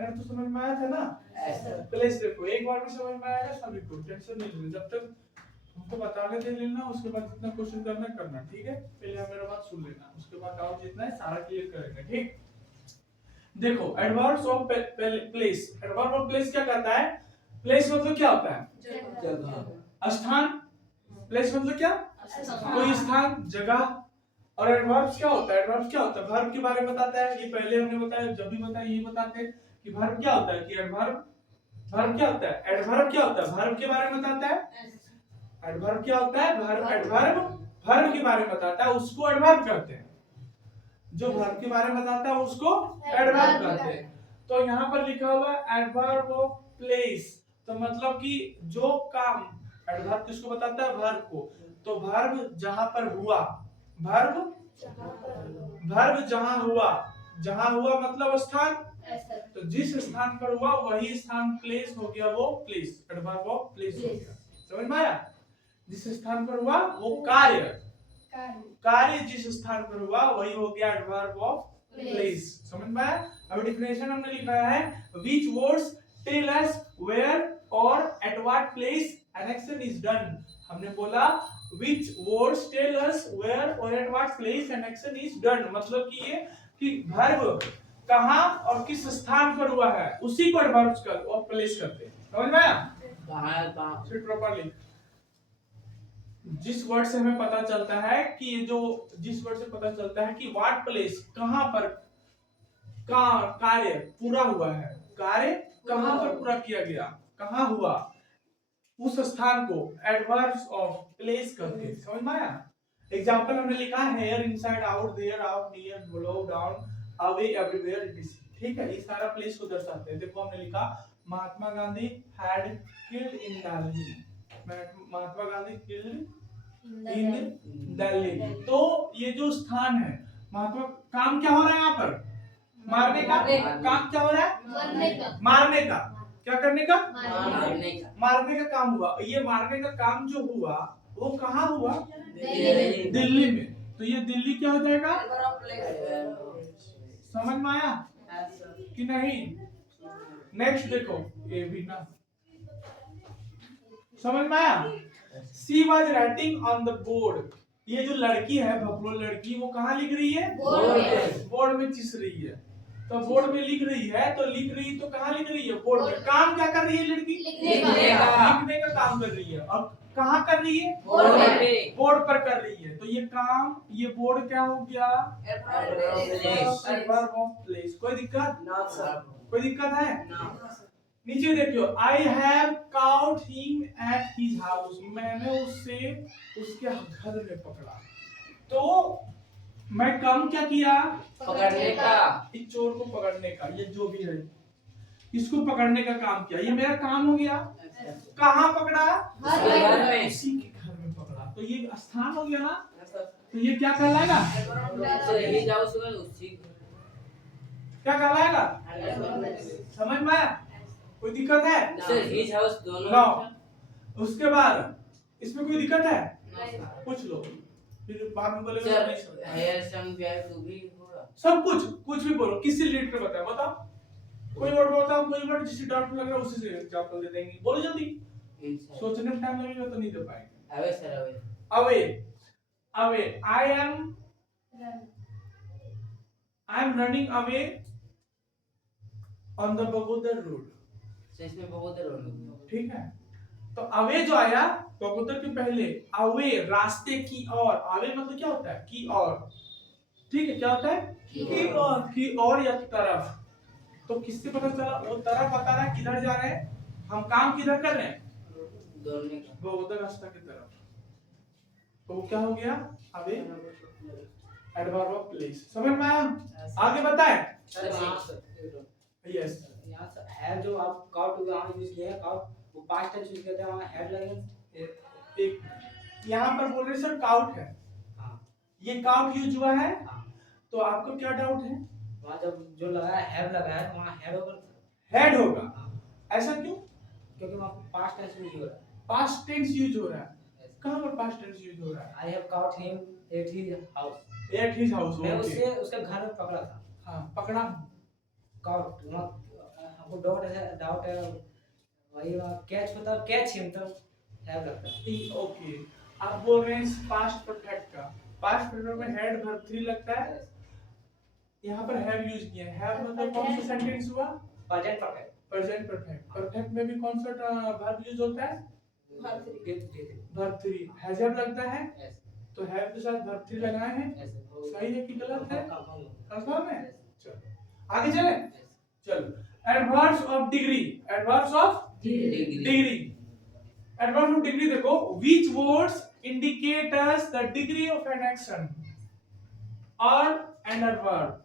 मैंने तो समझ में आया था ना। प्लेस देखो एक बार में समझ में आएगा सभी को, टेंशन नहीं लेना, जब तक हमको बताने दे लेना, उसके बाद जितना क्वेश्चन करना, ठीक है। पहले आप मेरा बात सुन लेना, उसके बाद डाउट जितना है सारा क्लियर करेंगे, ठीक। देखो adverbs of place, adverb of place क्या कहता है? प्लेस मतलब क्या होता है? जगह, स्थान। प्लेस मतलब क्या? कोई स्थान, जगह। और एडवर्ब्स क्या होता है? एडवर्ब्स क्या होता है? वर्ब के बारे में बताता है। ये पहले हमने बताया, जब भी बताया यही बताते हैं कि वर्ब क्या होता है, कि एडवर्ब, वर्ब क्या होता है, एडवर्ब क्या होता है, वर्ब के बारे में बताता है। एडवर्ब क्या होता है? वर्ब, एडवर्ब वर्ब के बारे में बताता है, उसको एडवर्ब कहते हैं। जो वर्ब के बारे में बताता है उसको एडवर्ब कहते हैं। तो यहाँ पर लिखा हुआ है एडवर्ब ऑफ प्लेस, तो मतलब कि जो काम, एडवर्ब किसको बताता है? वर्ब को। तो वर्ब जहां पर हुआ, वर्ब जहां हुआ, जहां हुआ मतलब स्थान, तो जिस स्थान पर हुआ वही स्थान प्लेस हो गया, वो प्लेस, एडवर्ब ऑफ प्लेस हो गया। समझ में आया? जिस स्थान पर हुआ वो कार्य, कार्य जिस स्थान पर हुआ वही हो गया एडवर्ब ऑफ प्लेस। समझ में आया? अब डेफिनेशन हमने लिखा है, which words tell us where or at what place an action is done. हमने बोला which words tell us where or at what place an action is done, मतलब कि ये कि वर्ब कहां और किस स्थान पर हुआ है उसी को एडवर्ब्स का ऑफ प्लेस करते हैं। समझ में आया? कहां सिट प्रॉपर्ली। जिस वर्ड से हमें पता चलता है कि ये जो, जिस वर्ड से पता चलता है कि व्हाट प्लेस कहां पर का कार्य पूरा हुआ है, कार्य कहां पर पूरा किया गया, कहां हुआ, उस स्थान को एडवर्ब्स ऑफ प्लेस करते हैं। समझ में आया? एग्जांपल हमने लिखा है here, inside, out, there, out, near, below, down, away, everywhere, it is, ठीक है। ये सारा प्लेस को दर्शाते हैं। देखो हमने लिखा Mahatma Gandhi had killed in Delhi, Mahatma Gandhi killed in Delhi. तो ये जो स्थान है, महात्मा, काम क्या हो रहा है यहाँ पर? मारने का। काम क्या हो रहा है? मारने का। क्या करने का? मारने का काम हुआ। ये मारने का काम जो हुआ वो कहाँ हुआ? दिल्ली में। तो ये दिल्ली क्या हो जाएगा? समझ में आया कि नहीं? नेक्स्ट देखो, ये भी ना समझ में आया? She was writing on the board. ये जो लड़की है, भपलो लड़की, वो कहाँ लिख रही है? बोर्ड में चिस रही है। तो बोर्ड में लिख रही है, तो लिख रही तो कहाँ लिख रही है? बोर्ड में। काम क्या कर रही है लड़की? लिखने का काम कर रही है। अब कहाँ कर रही है? बोर्ड पर कर रही है। तो ये काम, ये बोर्ड क्या हो गया? Adverb of place. कोई दिक्कत? कोई दिक्कत है? नीचे देखियो, I have cout him at his house, मैंने उससे उसके घर में पकड़ा। तो मैं काम क्या किया? पकड़ने का। इस चोर को पकड़ने का, ये जो भी है इसको पकड़ने का काम किया, ये मेरा काम हो गया। कहाँ पकड़ा? घर में, उसी के घर में पकड़ा। तो ये स्थान हो गया ना, तो ये क्या कहलाएगा? क्या कहलाएगा? समझ में आया? कोई दिक्कत है? हिज हाउस दोनों। उसके बाद इसमें कोई दिक्कत है? पूछ लो, फिर बाद में बोलेगा नहीं समझ। सब कुछ भी बोलो, किससे रिलेटेड कर बताओ, बताओ कोई वर्ड बताओ, कोई वर्ड जिससे डाउट लग रहा है उसी से एग्जांपल दे देंगे। बोलो जल्दी, सोचने में टाइम लगेगा तो नहीं दे पाएंगे। Away sir, away I am running away on the Bagodar road. इसमें बगोदर रोड, ठीक है। तो अवे जो आया बगोदर के पहले, अवे रास्ते की ओर। अवे मतलब क्या होता है? की ओर, ठीक है। क्या होता है? की ओर या तरफ। तो किससे पता चला? वो तरफ बता रहा है किधर जा रहे हैं, हम काम किधर कर रहे हैं? बगोदर रास्ता की तरफ। तो वो क्या हो गया? Away adverb of place. समझ में आया? आगे बताएं। यस, यहाँ से है जो आप काउट वहाँ यूज किया है, काउट वो पास्ट टेंस यूज करते हैं, वहाँ हैड लगेगा। एक यहाँ पर बोल रहे सर काउट है। हाँ, ये काउट यूज हुआ है। हाँ, तो आपको क्या डाउट है? वहाँ जब जो लगा है, हैव लगा है, वहाँ हेड होगा, हेड होगा। हाँ। ऐसा क्यों? क्योंकि वहाँ पास्ट टेंस यूज हो रहा है। पास्ट टेंस यूज हो रहा है। कहाँ पर पास्ट टेंस यूज हो रहा है? I have cout him at his house. At his house, मैं उसे उसके घर में पकड़ा था। हाँ, पकड़ा। काउट हमको डाउट है वही कैच होता है, कैच हिम तो हैव लगता है। ओके, आप बोल रहे हैं पास्ट परफेक्ट का। पास्ट परफेक्ट में हैड वर्ब 3 लगता है, यहाँ पर हैव यूज किया है। हैव मतलब कौन सा सेंटेंस हुआ? Present perfect. Present perfect. Perfect में भी कौन सा वर्ब यूज होता है? वर्ब 3। हैव लगता है, तो हैव के साथ वर्ब 3 लगाए हैं। सही है कि गलत है? कंफर्म है? चलो आगे चले। चलो adverbs of degree. Adverbs of degree. Adverbs of degree देखो, which words indicate us the degree of an action or an adverb.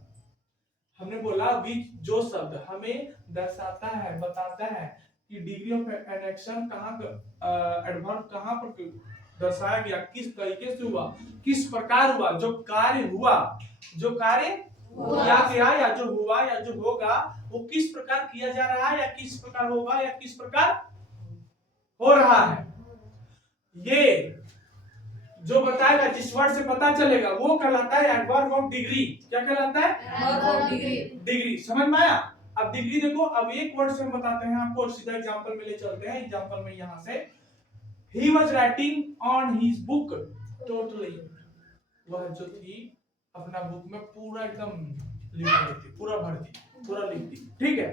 हमने बोला विच, जो शब्द हमें दर्शाता है, बताता है कि डिग्री ऑफ एन एक्शन कहां, एडवर्ब कहां पर दर्शाया गया, किस तरीके से हुआ, किस प्रकार हुआ, जो कार्य हुआ, जो कार्य किया गया या जो हुआ या जो होगा, वो किस प्रकार किया जा रहा है या किस प्रकार होगा या किस प्रकार हो रहा है, ये जो बताएगा, जिस वर्ड से पता चलेगा, वो कहलाता है एडवर्ब ऑफ डिग्री। क्या कहलाता है? Adverb of degree. डिग्री। समझ में आया? अब डिग्री देखो, अब एक वर्ड से हम बताते हैं आपको, सीधा एग्जांपल में ले चलते हैं। एग्जांपल में यहां से he was writing on his book totally, वह जो थी अपना बुक में पूरा एकदम लिख रही थी, पूरा भर दी, पूरा लिख दी। ठीक है,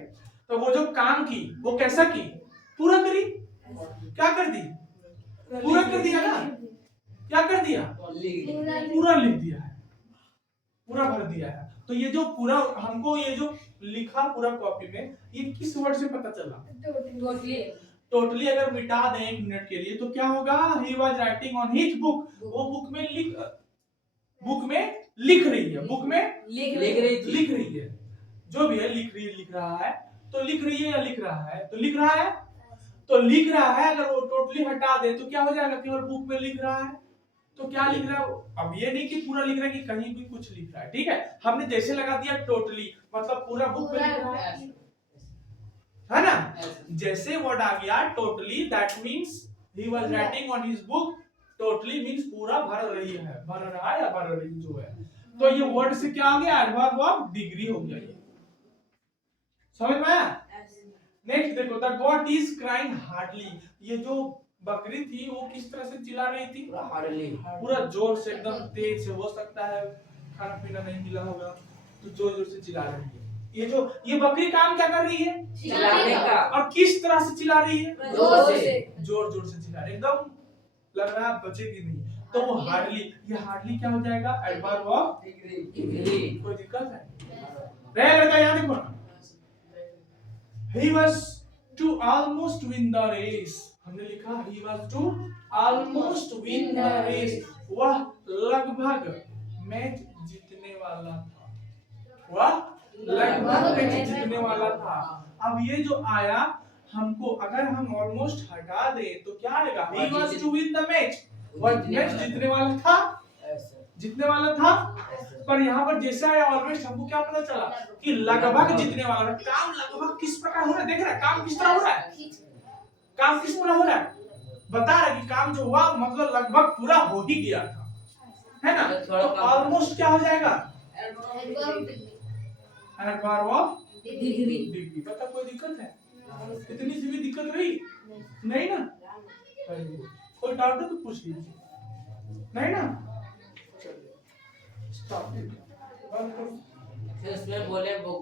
तो वो जो काम की वो कैसा की? पूरा करी। क्या कर दी? पूरा कर दिया ना। क्या कर दिया? पूरा लिख दिया है, पूरा भर दिया है। तो ये जो पूरा हमको ये जो लिखा पूरा कॉपी में, ये किस वर्ड से पता चला? टोटली अगर मिटा दें 1 मिनट के लिए तो क्या होगा? He was writing on his book, वो बुक में लिख रही है, बुक में लिख रही है, जो भी है लिख रहा है। तो लिख रही है या लिख रहा है? तो लिख रहा है, तो लिख रहा है। अगर वो टोटली हटा दे तो क्या हो जाएगा? केवल बुक में लिख रहा है। तो क्या लिख रहा है? अब ये नहीं कि पूरा लिख रहा है, कि कहीं भी कुछ लिख रहा है। ठीक है, हमने जैसे लगा दिया टोटली, मतलब पूरा बुक में लिख रहा है ना। जैसे वर्ड आ गया totally, that means he was writing on his book, totally means पूरा भर रही है, भर रहा है या भर रही जो है। तो ये वर्ड से क्या हो गया? एडवर्ब ऑफ डिग्री हो गया। ये समझ में आया? नेक्स्ट देखो, the got is crying hardly. ये जो बकरी थी वो किस तरह से चिल्ला रही थी? पूरा जोर से, एकदम तेज से। हो सकता है खाना पीना नहीं मिला होगा तो जोर जोर से चिल्ला रही है। ये बकरी काम क्या कर रही है? चिल्लाने का। और किस तरह से चिल्ला रही है? जोर जोर से चिल्ला रही है, एकदम लग रहा है बचेगी नहीं। तो वो हार्डली, ये हार्डली क्या हो जाएगा? Adverb of degree. कोई दिक्कत है? लड़का याद देखो, he was to almost win the race। हमने लिखा he was to almost win the race, वह लगभग मैच जीतने वाला था, वह लगभग मैच जीतने वाला था। अब ये जो आया, हमको अगर हम ऑलमोस्ट हटा दे तो क्या आएगा? he was to win the match, वह मैच जीतने वाला था, जीतने वाला था। पर यहाँ पर जैसे आया ऑलमोस्ट, हमको क्या पता चला? कि लगभग जीतने वाला है। काम लगभग किस प्रकार हो रहा है? देख रहा है काम किस तरह हो रहा है? काम किस तरह हो रहा है? बता रहा है कि काम जो हुआ मतलब लगभग पूरा हो ही गया था, है ना। तो ऑलमोस्ट क्या हो जाएगा? Adverb of degree. बता, कोई दिक्कत है? इतनी सी भी दिक्कत रही नहीं ना? कोई डाउट है तो पूछ लीजिए। नहीं ना? स्टॉप। फिर उसमें बोले वो